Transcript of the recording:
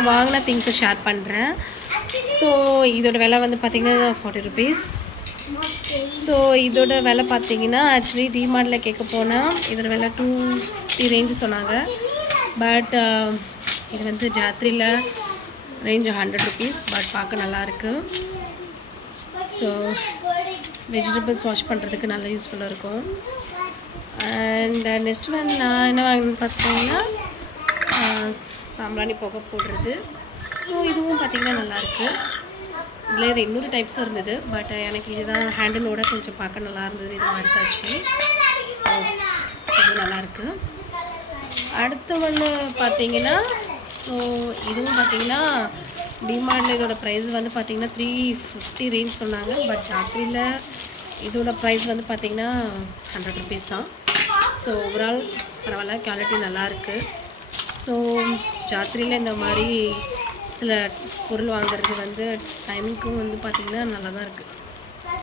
நான் வாங்கின திங்ஸை ஷேர் பண்ணுறேன். ஸோ இதோட விலை வந்து பார்த்திங்கன்னா 40 ருபீஸ். ஸோ இதோட விலை பார்த்திங்கன்னா ஆக்சுவலி டிமார்ட்டில் கேட்க போனால் இதோட விலை 250 ரேஞ்சு சொன்னாங்க. பட் இது வந்து ஜாத்ரியில் ரேஞ்சு 100 ருபீஸ். பட் பார்க்க நல்லாயிருக்கு. ஸோ வெஜிடபிள்ஸ் வாஷ் பண்ணுறதுக்கு நல்லா யூஸ்ஃபுல்லாக இருக்கும். அண்ட் நெக்ஸ்ட் ஒன் நான் என்ன வாங்கினேன்னு பார்த்தீங்கன்னா சாம்பிராணி புகை போடுறது. ஸோ இதுவும் பார்த்திங்கன்னா நல்லாயிருக்கு. இதில் இது இன்னொரு டைப்ஸும் இருந்தது. பட் எனக்கு இதுதான் ஹேண்டிலோட கொஞ்சம் பார்க்க நல்லா இருந்தது. இது எடுத்தாச்சு. ஸோ இது நல்லாயிருக்கு. அடுத்த ஒன்று பார்த்திங்கன்னா ஸோ இதுவும் பார்த்திங்கன்னா டிமார்ட்டில் இதோட ப்ரைஸ் வந்து பார்த்திங்கன்னா 350 ரேஞ்ச் சொன்னாங்க. பட் ஜாத்ரியில் இதோட ப்ரைஸ் வந்து பார்த்திங்கன்னா 100 ருபீஸ் தான். ஸோ ஓவரால் பரவாயில்ல, குவாலிட்டி நல்லாயிருக்கு. ஸோ ஜாத்ரியில் இந்த மாதிரி சில பொருள் வாங்குறது வந்து டைமிங்க்கும் வந்து பார்த்திங்கன்னா நல்லா தான் இருக்குது.